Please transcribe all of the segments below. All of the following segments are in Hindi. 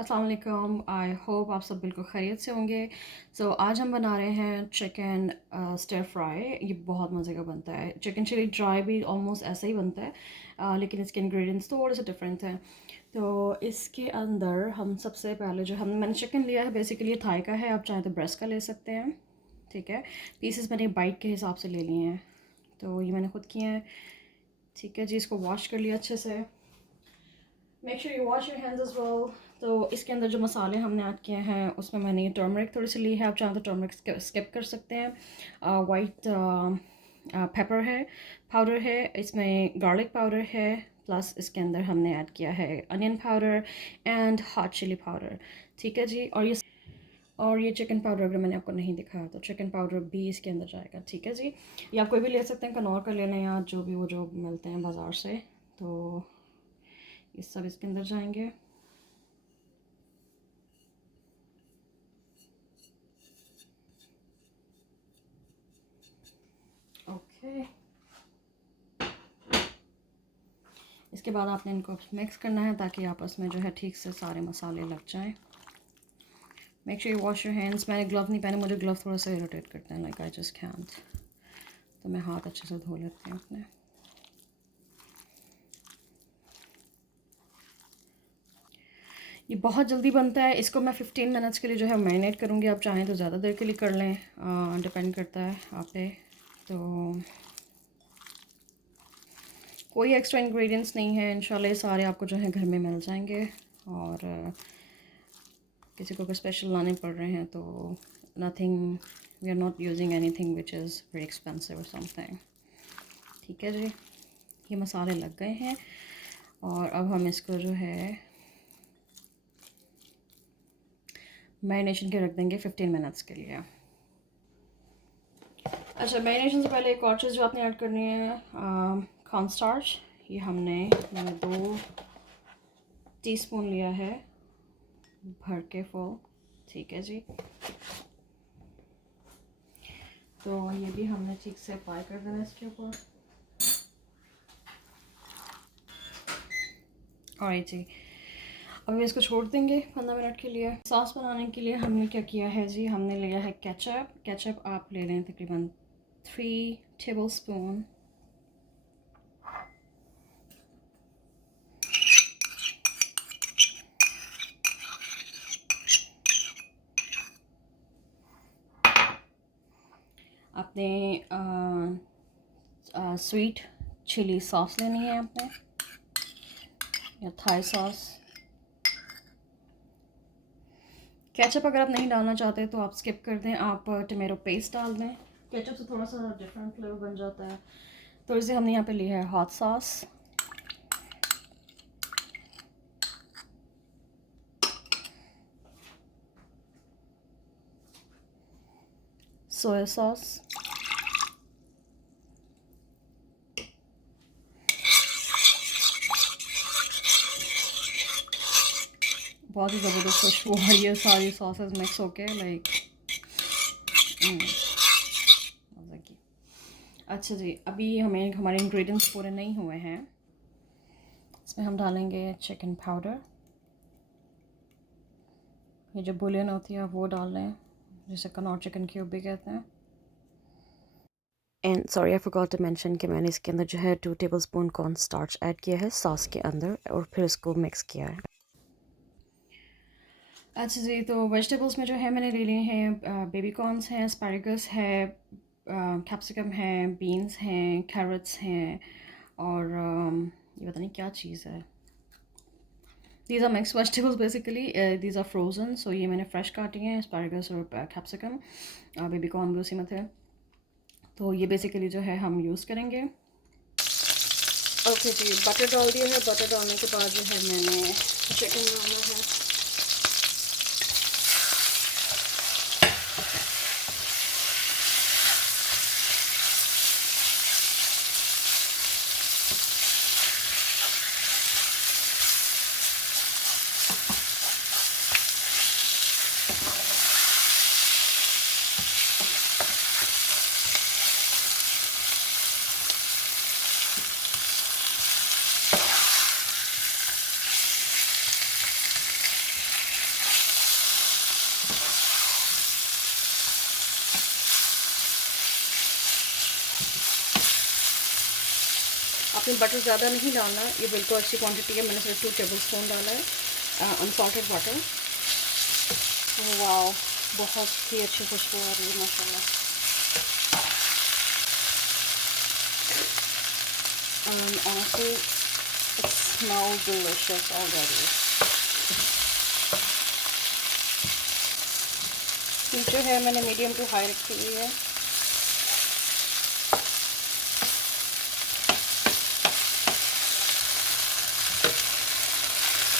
अस्सलाम वालेकुम। आई होप आप सब बिल्कुल खैरियत से होंगे। आज हम बना रहे हैं चिकन स्टर फ्राई। ये बहुत मज़े का बनता है। चिकन चिली ड्राई भी ऑलमोस्ट ऐसा ही बनता है, लेकिन इसके इंग्रेडिएंट्स थोड़े से डिफरेंट हैं। तो इसके अंदर हम सबसे पहले जो मैंने चिकन लिया है, बेसिकली ये थाई का है, आप चाहें तो ब्रेस्ट का ले सकते हैं। ठीक है, पीसेस मैंने बाइट के हिसाब से ले लिए हैं, तो ये मैंने खुद किए हैं। ठीक है जी, इसको वॉश कर लिया अच्छे से। Make sure you wash your hands as well. तो इसके अंदर जो मसाले हमने ऐड किए हैं, उसमें मैंने टर्मरिक थोड़ी सी ली है, आप चाहें तो टर्मरिक स्किप कर सकते हैं। वाइट पेपर है, पाउडर है, इसमें गार्लिक पाउडर है, प्लस इसके अंदर हमने ऐड किया है onion powder and hot chili powder. ठीक है जी, और ये चिकन पाउडर अगर मैंने आपको नहीं दिखाया तो चिकन पाउडर भी इसके अंदर जाएगा। ठीक है जी, या आप कोई भी ले सकते हैं, कनौर का ले लें या जो भी वो जो मिलते हैं बाज़ार से। तो ये सब इसके अंदर जाएंगे। ओके, इसके बाद आपने इनको मिक्स करना है ताकि आपस में जो है ठीक से सारे मसाले लग जाएं। Make sure you wash your hands. मैंने ग्लव नहीं पहने, मुझे ग्लव थोड़ा सा इरिटेट करते हैं, लाइक आई जस्ट कैंट। तो मैं हाथ अच्छे से धो लेती हूँ अपने। ये बहुत जल्दी बनता है। इसको मैं 15 मिनट्स के लिए जो है मैरिनेट करूँगी। आप चाहें तो ज़्यादा देर के लिए कर लें, डिपेंड करता है आप पे। तो कोई एक्स्ट्रा इंग्रेडिएंट्स नहीं है, इंशाल्लाह ये सारे आपको जो है घर में मिल जाएंगे। और किसी को स्पेशल लाने पड़ रहे हैं तो nothing, we are not using anything which is very expensive और समथिंग। ठीक है जी, ये मसाले लग गए हैं और अब हम इसको जो है मैरिनेशन के रख देंगे 15 मिनट्स के लिए। अच्छा, मैरिनेशन से पहले एक और चीज़ जो आपने ऐड करनी है, कॉर्न स्टार्च। ये मैंने 2 टीस्पून लिया है भर के फुल। ठीक है जी, तो ये भी हमने ठीक से अप्लाई कर देना इसके ऊपर। और जी, अब इसको छोड़ देंगे 15 मिनट के लिए। सॉस बनाने के लिए हमने क्या किया है जी, हमने लिया है केचप। केचप आप ले लें तकरीबन 3 टेबल स्पून। आपने स्वीट चिली सॉस लेनी है आपने, या थाई सॉस। केचप अगर आप नहीं डालना चाहते तो आप स्किप कर दें, आप टमाटो पेस्ट डाल दें। केचप से थोड़ा सा डिफरेंट फ्लेवर बन जाता है। तो इसे हमने यहाँ पे लिया है हॉट सॉस, सोया सॉस, बहुत ही ज़बरदस्त खुशबू आ रही है सारी सॉसेस मिक्स होके, लाइक मज़े की। अच्छा जी, अभी हमारे इंग्रेडिएंट्स पूरे नहीं हुए हैं। इसमें हम डालेंगे चिकन पाउडर। ये जो बुलियन होती है वो डाल लें, जिसे कनौर चिकन क्यूब भी कहते हैं। And sorry, I forgot to mention कि मैंने इसके अंदर जो है 2 टेबलस्पून कॉर्न स्टार्च ऐड किया है सॉस के अंदर, और फिर इसको मिक्स किया है। अच्छा जी, तो वेजिटेबल्स में जो है मैंने ले लिए हैं बेबी कॉर्न्स हैं, एस्पैरागस है, कैप्सिकम है, बीन्स हैं, कैरेट्स हैं, और ये पता नहीं क्या चीज़ है। These are mix vegetables basically, these are frozen. So ये मैंने फ्रेश काटी हैं, एस्पैरागस और कैप्सिकम। बेबी कॉर्न भी उसी में थे। तो ये बेसिकली जो है हम यूज़ करेंगे। ओके जी, बटर डाल दिया है। बटर डालने के बाद जो है मैंने चिकन डालना है। इसमें बटर ज़्यादा नहीं डालना, ये बिल्कुल अच्छी क्वांटिटी है, मैंने सिर्फ 2 टेबल स्पून डाला है अनसॉल्टेड बटर। वाह, बहुत ही अच्छी खुशबू आ रही है माशाल्लाह। And honestly, it smells delicious already. Heat जो है मैंने मीडियम टू हाई रखी हुई है।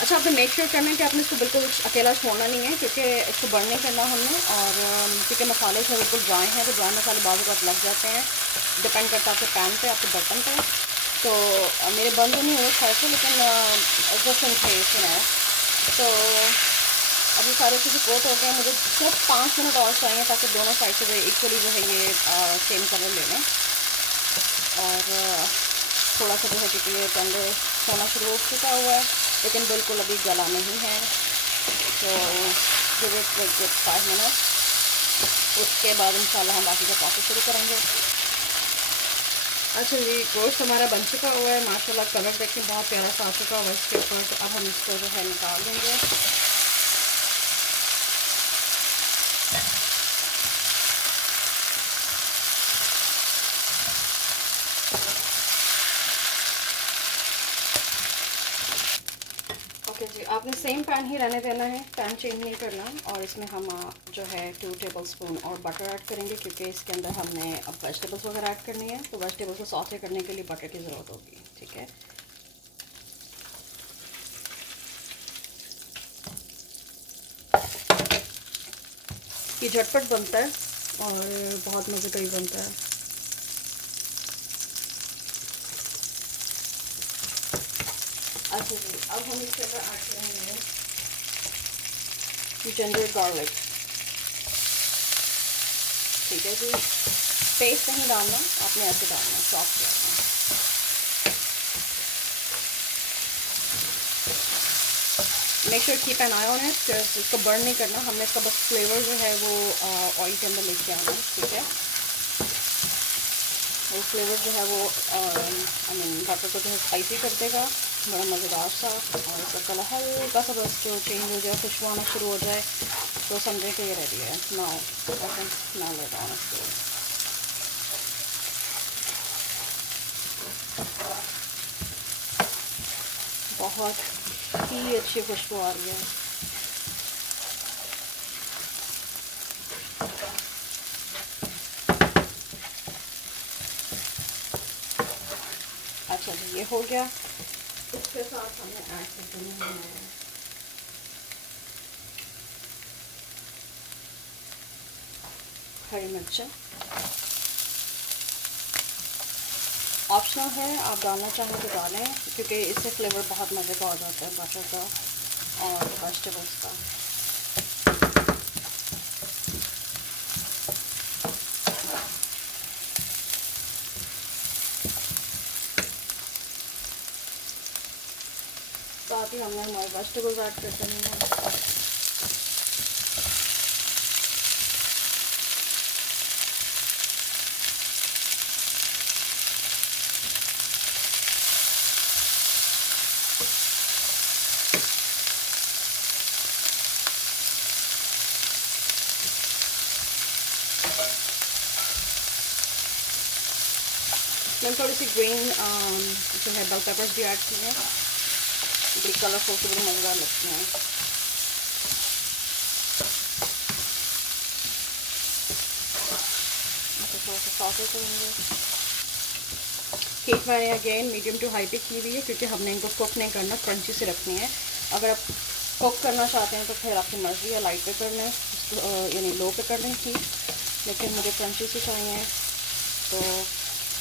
अच्छा, आपने मेक श्योर करना है कि आपने इसको बिल्कुल अकेला छोड़ना नहीं है, क्योंकि इसको बर्न नहीं करना हमने। और क्योंकि मसाले जो बिल्कुल ड्राई हैं, तो ड्राई मसाले बाजू का लग जाते हैं, डिपेंड करता है आपके पैन पे, आपके बर्तन पे। तो मेरे बंद तो नहीं हुए खैर से, लेकिन जस्ट इन केस है। तो अभी सारे चीज़ें कोट हो गए, मुझे सिर्फ 5 मिनट और चाहिए ताकि दोनों साइड से इक्वली जो है ये सेम कलर ले लें। और थोड़ा सा जो है क्योंकि ये टेंडर होना शुरू हो चुका हुआ है, लेकिन बिल्कुल अभी गला नहीं है। तो गिव इट लाइक 5 मिनट, उसके बाद इंशाल्लाह हम बाकी का प्रोसेस शुरू करेंगे। अच्छा जी, गोश्त हमारा बन चुका हुआ है माशाल्लाह, कलर देखिए बहुत प्यारा सा आ चुका हुआ है इसके ऊपर। तो अब हम इसको जो है निकाल देंगे। ओके जी, आपने सेम पैन ही रहने देना है, पैन चेंज नहीं करना। और इसमें हम जो है 2 टेबल स्पून और बटर ऐड करेंगे, क्योंकि इसके अंदर हमने अब वेजिटेबल्स वगैरह ऐड करनी है। तो वेजिटेबल्स को सॉटे करने के लिए बटर की ज़रूरत होगी, ठीक है। ये झटपट बनता है और बहुत मज़े का ही बनता है। अच्छा जी, अब हम इसके अंदर ऐड करेंगे जिंजर गार्लिक, ठीक है जी। पेस्ट नहीं डालना, आपने ऐसे डालना, चॉप करना। Make sure keep an I on it, इसको बर्न नहीं करना हमने, इसका बस फ्लेवर जो है वो ऑयल के अंदर लेके आना है, ठीक है। वो फ्लेवर जो है वो आई मीन बटर को जो है स्पाइसी कर देगा, बड़ा मज़ेदार सा। और इसका कलर हल्का सा बस जो चेंज हो जाए, खुशबू आना शुरू हो जाए, तो समझे कि ये रेडी है। नाउ स्मेल लेता हूँ इसको। बहुत ही अच्छी खुशबू आ रही है। अच्छा जी, ये हो गया। इसके साथ हमने ऐड कर देना है हरी मिर्चें। ऑप्शनल है, आप डालना चाहें तो डालें, क्योंकि इससे फ्लेवर बहुत मज़े का हो जाता है बटर का और वेजिटेबल्स का। साथ ही हमने हमारे वेजिटेबल्स ऐड कर देने हैं। मैंने थोड़ी सी ग्रीन जो है बेल पेपर्स भी ऐड की हैं, बड़ी कलरफुल से बड़ी मज़ेदार लगती हैं। थोड़ा सा सॉटे करेंगे। हीट मैंने अगेन मीडियम टू हाई पे की हुई है, क्योंकि हमने इनको कुक नहीं करना, क्रंची से रखनी है। अगर आप कुक करना चाहते हैं तो फिर आपकी मर्ज़ी है, लाइट पे कर लें, यानी लो पे कर लें हीट, लेकिन मुझे क्रंची से चाहिए। तो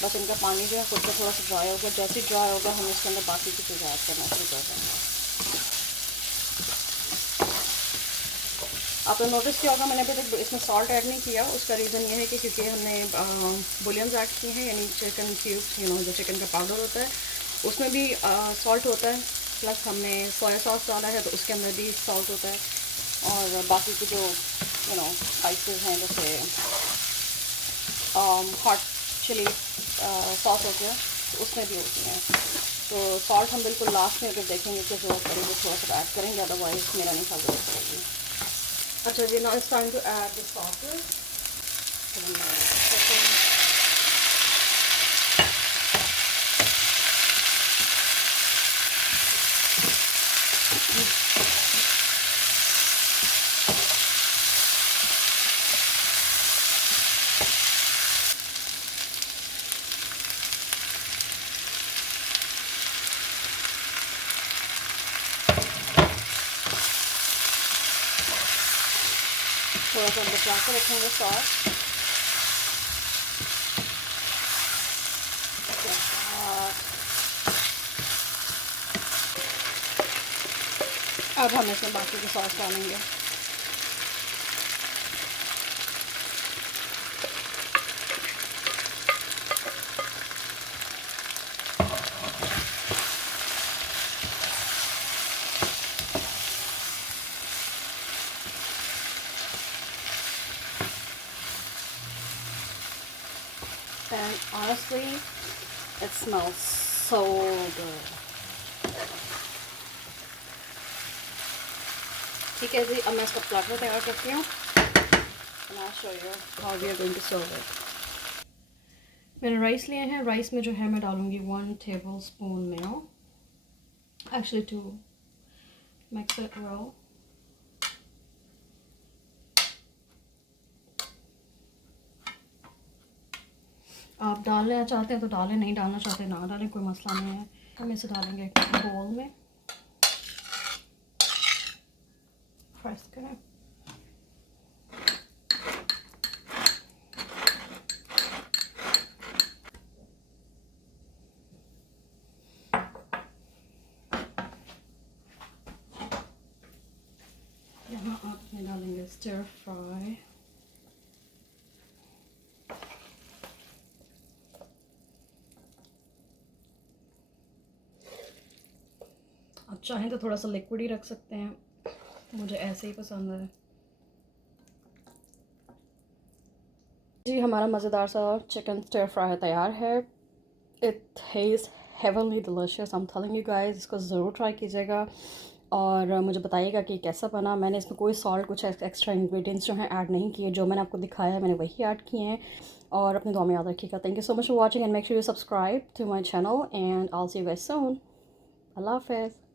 बस इनका पानी जो है खुद से थोड़ा सा ड्राई होगा, जैसे ही ड्राई होगा हम इसके अंदर बाकी की चीज़ें ऐड करना शुरू कर देंगे। आपने नोटिस किया होगा मैंने अभी तक इसमें सॉल्ट ऐड नहीं किया, उसका रीज़न ये है कि क्योंकि हमने बुलियंस ऐड किए हैं, यानी चिकन क्यूब्स, जो चिकन का पाउडर होता है उसमें भी सॉल्ट होता है, प्लस हमने सोया सॉस डाला है तो उसके अंदर भी सॉल्ट होता है। और बाकी के जो स्पाइसेस हैं, जैसे हॉट चिली सॉस हो गया, तो उसमें भी होती हैं। तो सॉल्ट हम बिल्कुल लास्ट में अगर देखेंगे कि ज़रूरत पड़ेगी थोड़ा सा ऐड करेंगे, अदरवाइज़ मेरा नहीं था ज़रूरत पड़ेगी। अच्छा जी, now it's time to add the sauces. थोड़ा सा बचा के रखेंगे सॉस। अब हम इसमें बाकी के सॉस डालेंगे। And honestly, it smells so good. ठीक है जी, अब मैं इसका प्लेटर तैयार करती हूँ। And I'll show you how we are going to serve it. मैंने राइस लिए हैं। राइस में जो है मैं डालूँगी 1 tablespoon meal, actually 2. Mix it well. आप डालना चाहते हैं तो डालें, नहीं डालना चाहते ना डालें, कोई मसला नहीं है। हम इसे डालेंगे एक बोल में, फ्राइज करें। यहाँ आप में डालेंगे स्टर फ्राई। आप चाहें तो थोड़ा सा लिक्विड ही रख सकते हैं, मुझे ऐसे ही पसंद है जी। हमारा मज़ेदार सा चिकन स्टर फ्राई तैयार है। It taste heavenly delicious, I am telling you guys. इसको ज़रूर ट्राई कीजिएगा और मुझे बताइएगा कि कैसा बना। मैंने इसमें कोई सॉल्ट, कुछ एक्स्ट्रा इंग्रेडिएंट्स जो हैं ऐड नहीं किए। जो मैंने आपको दिखाया है मैंने वही ऐड किए हैं। और अपने दुआ में याद रखिएगा। Thank you so much for watching and make sure you subscribe to my channel and I will see you guys soon. Allah हाफ़िज़।